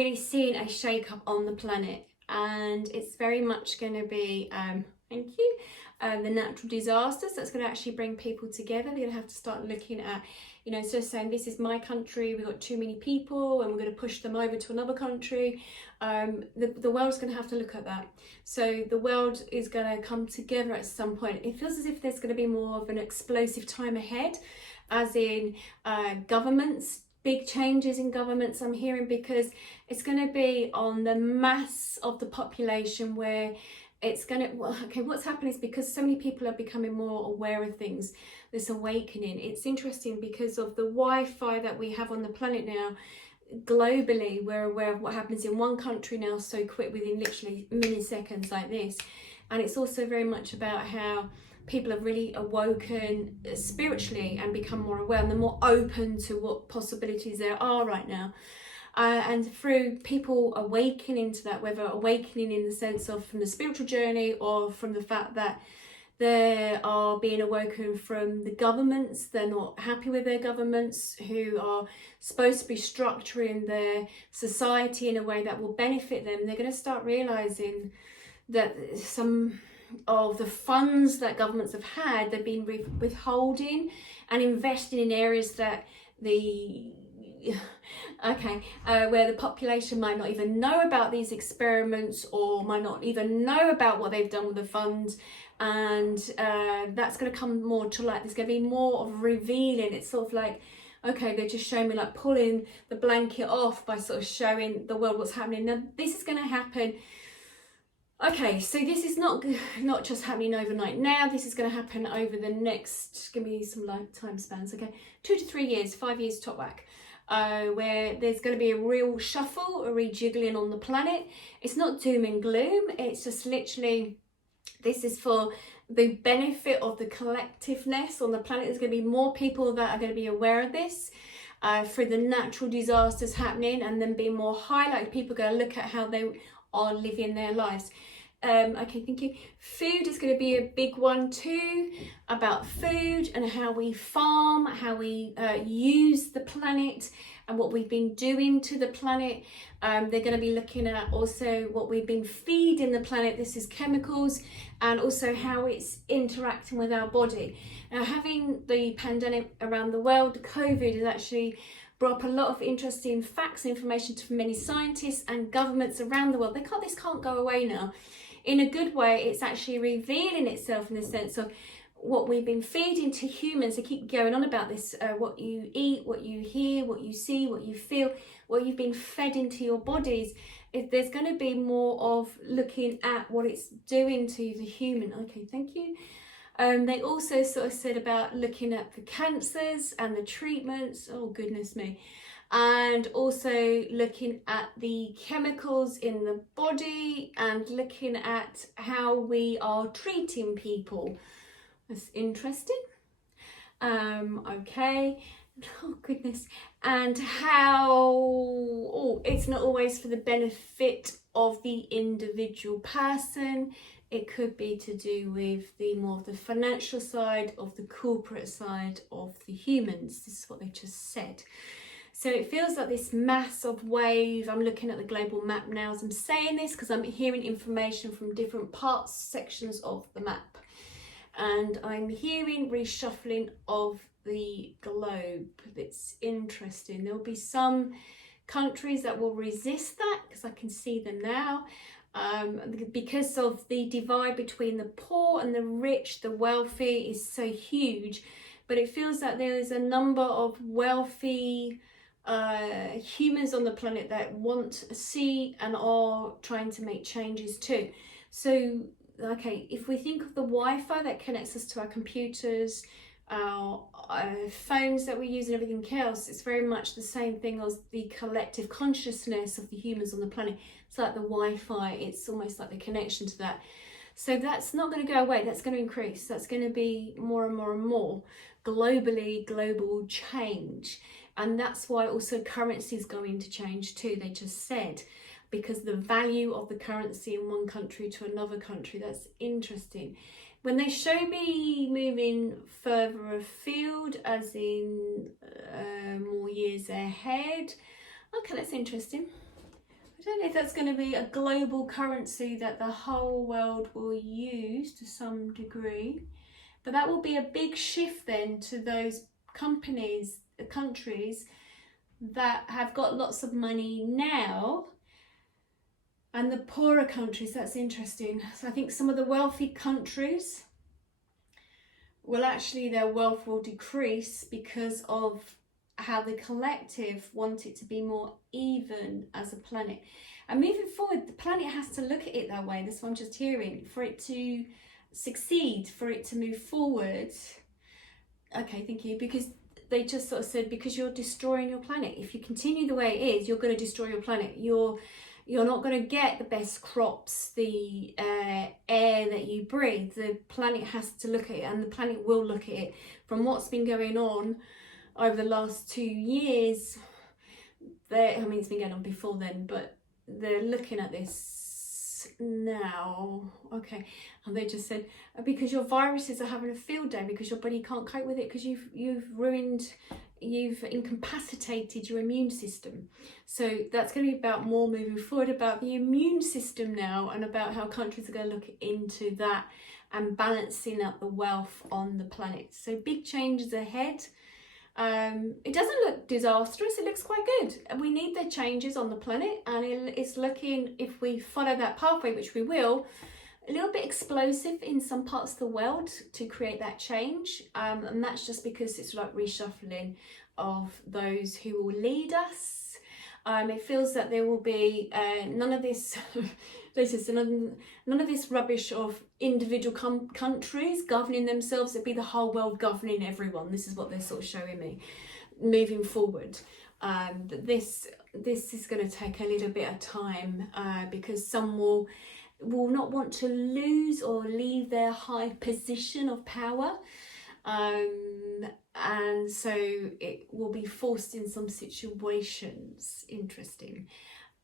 really seeing a shake-up on the planet, and it's very much going to be thank you, the natural disasters that's going to actually bring people together. They're going to have to start looking at, you know, instead of saying this is my country, we've got too many people and we're going to push them over to another country, the world's going to have to look at that. So the world is going to come together at some point. It feels as if there's going to be more of an explosive time ahead, as in governments, big changes in governments I'm hearing, because it's going to be on the mass of the population where it's going to, well, okay, what's happening is because so many people are becoming more aware of things, this awakening. It's interesting because of the Wi-Fi that we have on the planet now. Globally, we're aware of what happens in one country now so quick, within literally milliseconds like this. And it's also very much about how people have really awoken spiritually and become more aware, and they're more open to what possibilities there are right now. And through people awakening to that, whether awakening in the sense of from the spiritual journey or from the fact that they are being awoken from the governments, they're not happy with their governments who are supposed to be structuring their society in a way that will benefit them, they're going to start realizing that some of the funds that governments have had, they've been withholding and investing in areas that where the population might not even know about these experiments, or might not even know about what they've done with the funds. And that's going to come more to light. There's going to be more of revealing. It's sort of like, okay, they're just showing me, like pulling the blanket off by sort of showing the world what's happening. Now this is going to happen. Okay, so this is not just happening overnight now. This is going to happen over the next, give me some time spans, okay, 2 to 3 years, 5 years top whack, where there's going to be a real shuffle, a rejiggling on the planet. It's not doom and gloom. It's just literally, this is for the benefit of the collectiveness on the planet. There's going to be more people that are going to be aware of this for the natural disasters happening, and then being more highlighted. People are going to look at how they are living their lives. Okay, thank you. Food is going to be a big one too, about food and how we farm, how we use the planet and what we've been doing to the planet. They're going to be looking at also what we've been feeding the planet. This is chemicals, and also how it's interacting with our body. Now, having the pandemic around the world, COVID has actually brought up a lot of interesting facts and information to many scientists and governments around the world. This can't go away now. In a good way, it's actually revealing itself in the sense of what we've been feeding to humans. They keep going on about this, what you eat, what you hear, what you see, what you feel, what you've been fed into your bodies. There's going to be more of looking at what it's doing to the human. Okay, thank you. They also sort of said about looking at the cancers and the treatments. Oh, goodness me. And also looking at the chemicals in the body and looking at how we are treating people. That's interesting. Okay. Oh, goodness. And how it's not always for the benefit of the individual person. It could be to do with the more of the financial side, of the corporate side of the humans. This is what they just said. So it feels like this massive wave. I'm looking at the global map now as I'm saying this, because I'm hearing information from different parts, sections of the map. And I'm hearing reshuffling of the globe. It's interesting. There'll be some countries that will resist that, because I can see them now. Because of the divide between the poor and the rich, the wealthy is so huge. But it feels like there is a number of wealthy humans on the planet that want to see and are trying to make changes too. So, okay, if we think of the Wi-Fi that connects us to our computers, our phones that we use and everything else, it's very much the same thing as the collective consciousness of the humans on the planet. It's like the Wi-Fi, it's almost like the connection to that. So that's not going to go away, that's going to increase. That's going to be more and more and more globally, global change. And that's why also currency is going to change too, they just said, because the value of the currency in one country to another country, that's interesting. When they show me moving further afield, as in more years ahead, okay, that's interesting. don't know if that's going to be a global currency that the whole world will use to some degree, but that will be a big shift then to those countries that have got lots of money now, and the poorer countries. That's interesting. So I think some of the wealthy countries will actually, their wealth will decrease because of how the collective want it to be more even as a planet. And moving forward, the planet has to look at it that way. That's what I'm just hearing. For it to succeed, for it to move forward. Okay, thank you. Because they just sort of said, because you're destroying your planet. If you continue the way it is, you're going to destroy your planet. You're not going to get the best crops, the air that you breathe. The planet has to look at it, and the planet will look at it. From what's been going on over the last 2 years, I mean, it's been going on before then, but they're looking at this now. Okay, and they just said, because your viruses are having a field day, because your body can't cope with it, because you've incapacitated your immune system. So that's going to be about more moving forward about the immune system now, and about how countries are going to look into that and balancing out the wealth on the planet. So big changes ahead. It doesn't look disastrous, it looks quite good. We need the changes on the planet, and it's looking, if we follow that pathway, which we will, a little bit explosive in some parts of the world to create that change, and that's just because it's like reshuffling of those who will lead us. It feels that there will be none of this none of this rubbish of individual countries governing themselves. It'd be the whole world governing everyone. This is what they're sort of showing me moving forward. But this is going to take a little bit of time, because some will not want to lose or leave their high position of power, and so it will be forced in some situations. Interesting.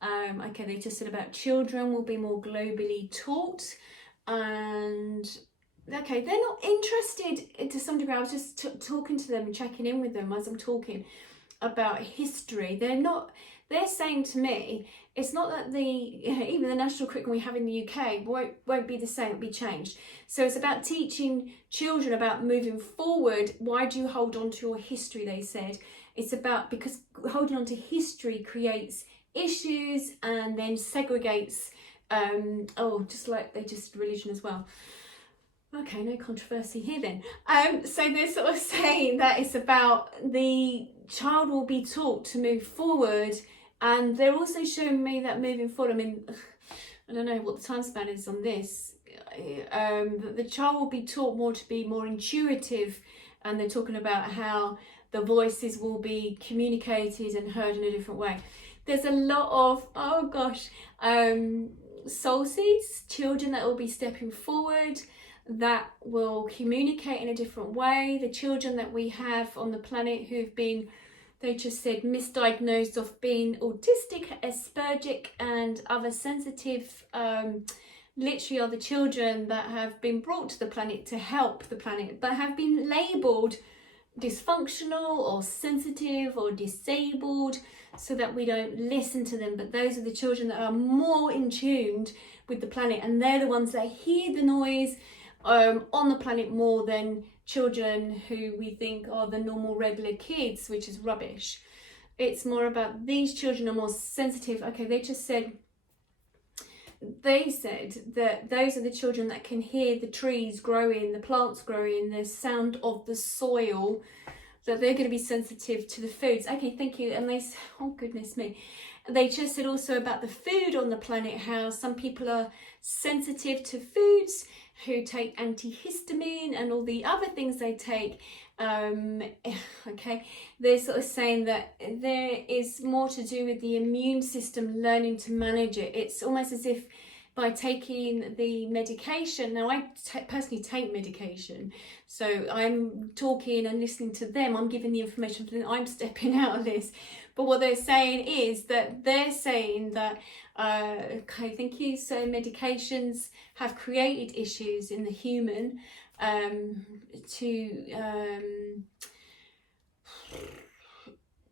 Okay, they just said about children will be more globally taught, and okay, they're not interested to some degree. I was just talking to them and checking in with them as I'm talking about history. They're saying to me, it's not that even the national curriculum we have in the UK won't be the same, it'll be changed. So it's about teaching children about moving forward. Why do you hold on to your history, they said. It's about, because holding on to history creates issues and then segregates, just like they just religion as well. Okay, no controversy here then. So they're sort of saying that it's about the child will be taught to move forward, and they're also showing me that moving forward, I mean, I don't know what the time span is on this, that the child will be taught more to be more intuitive, and they're talking about how the voices will be communicated and heard in a different way. There's a lot of, soul seeds, children that will be stepping forward, that will communicate in a different way. The children that we have on the planet who've been, they just said, misdiagnosed of being autistic, Aspergic and other sensitive, literally are the children that have been brought to the planet to help the planet, but have been labelled dysfunctional or sensitive or disabled, so that we don't listen to them. But those are the children that are more in tuned with the planet, and they're the ones that hear the noise on the planet more than children who we think are the normal regular kids, which is rubbish. It's more about these children are more sensitive. Okay, they said that those are the children that can hear the trees growing, the plants growing, the sound of the soil, that they're going to be sensitive to the foods. Okay, thank you. And oh goodness me, they just said also about the food on the planet, how some people are sensitive to foods who take antihistamine and all the other things they take. Okay, they're sort of saying that there is more to do with the immune system learning to manage it. It's almost as if by taking the medication, now I personally take medication, so I'm talking and listening to them, I'm giving the information, I'm stepping out of this. But what they're saying is that okay, thank you, so medications have created issues in the human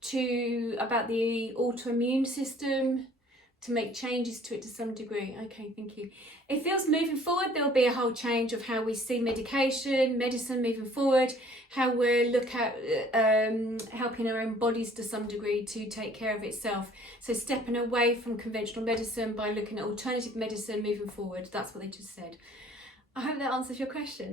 to about the autoimmune system, to make changes to it to some degree. Okay, thank you. It feels moving forward there will be a whole change of how we see medicine moving forward, how we look at helping our own bodies to some degree to take care of itself. So stepping away from conventional medicine by looking at alternative medicine moving forward. That's what they just said. I hope that answers your question.